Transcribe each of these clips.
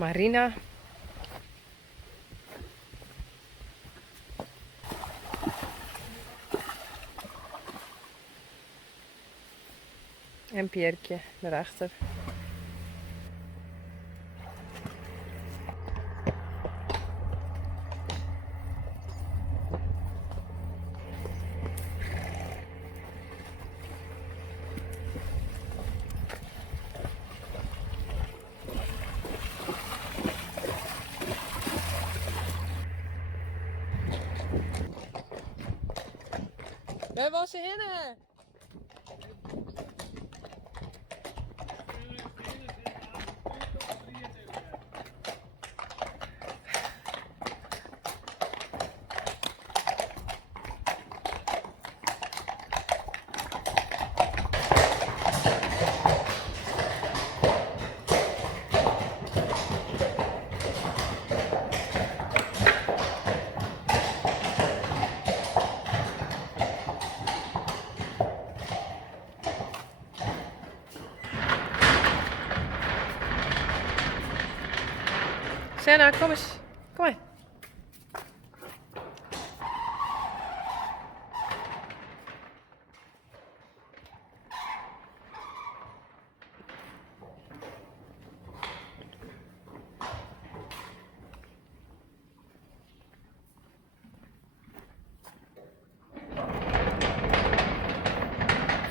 Marina. En Pierretje daarachter. Waar was ze heen? Senna, kom eens. Kom maar.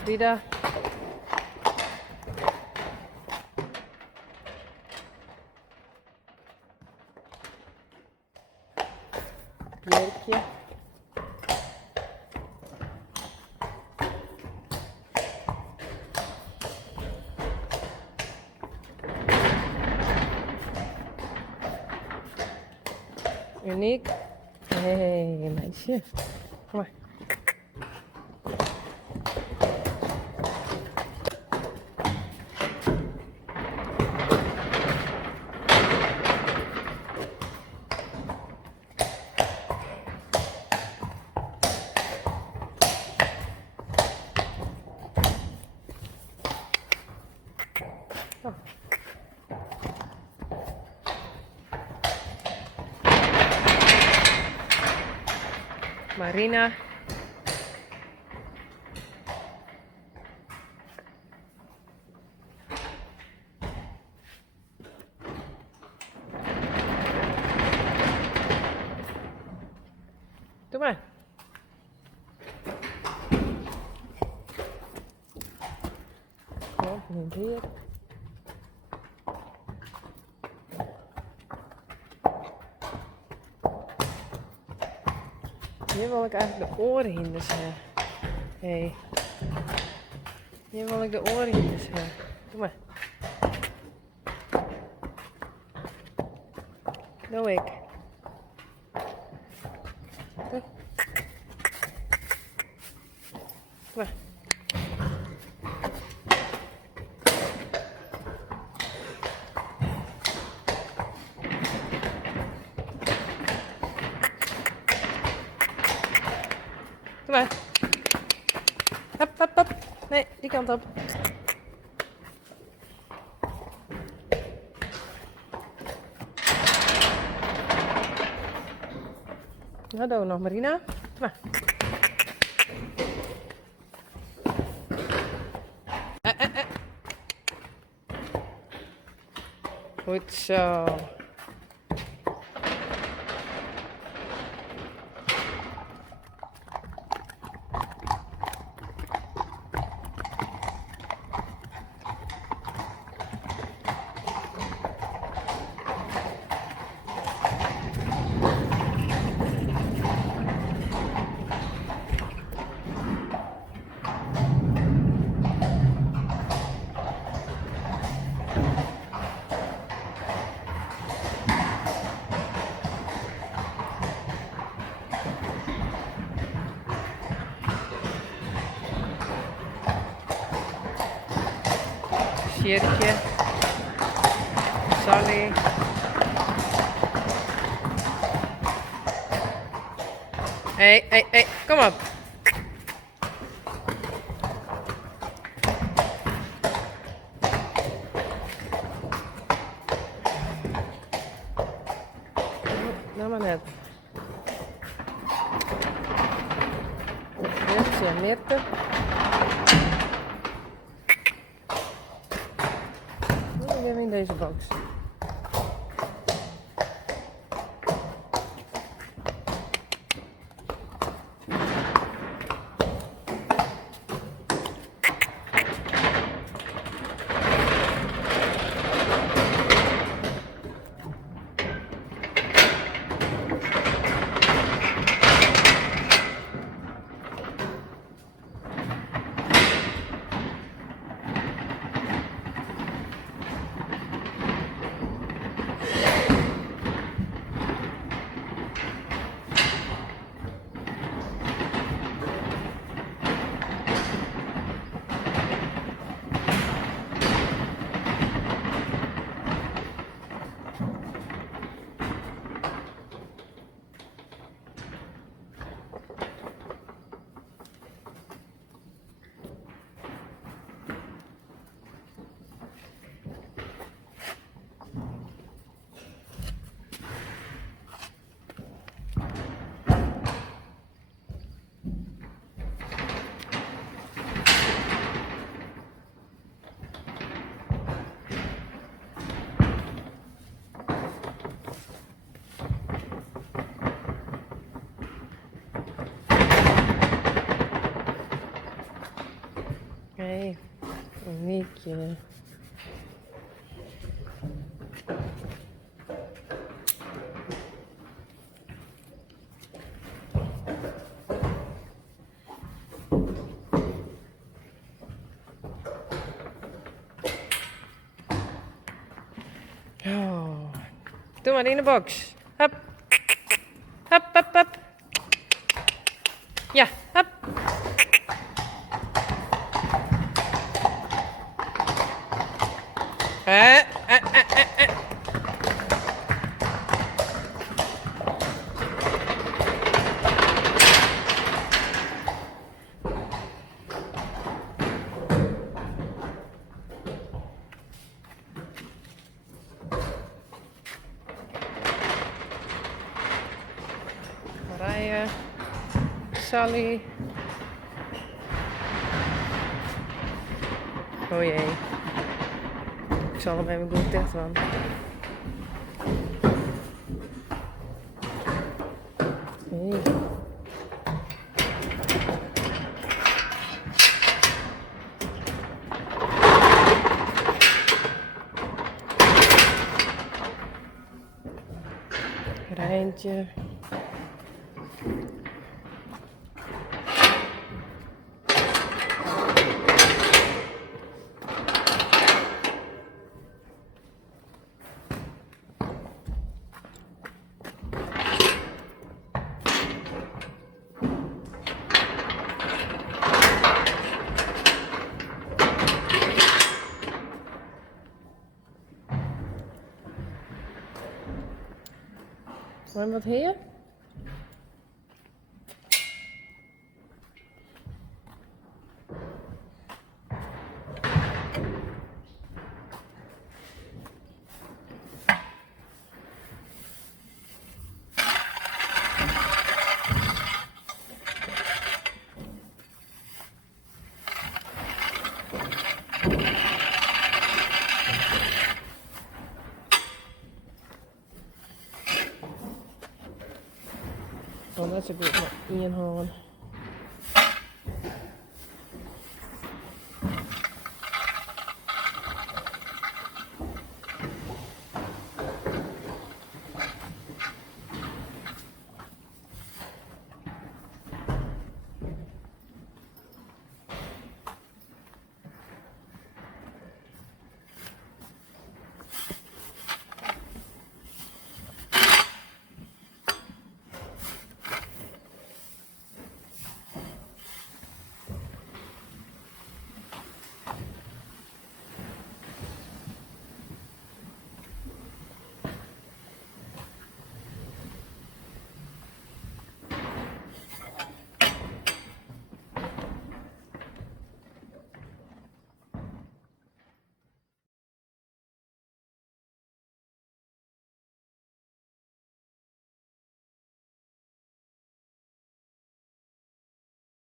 Frida. Pierretje. Uniek. Hé, meisje. Kom maar. Oh. Marina. Doe maar. Kom, nu weer. Hier wil ik eigenlijk de orenhinders hebben. Hé. Hier wil ik de orenhinders hebben. Doe maar. Doe ik. Doe. Doe maar. Doe maar. Hop, hop, hop. Nee, die kant op. Nou, doe nog Marina. Doe maar. Goed zo. Pierretje. Sally. Hey, kom op. helemaal net. Dit is nette. Dan weer in deze box. Hey, uniekje. Oh. Doe maar in de box. Hup. Hup, hup, hup. Ja, hup. Marije, Sally. Oh jee. Ik zal hem even goed dicht doen. Hey. Rijntje. En wat hier? Oh, that's a good one. Ian Horn.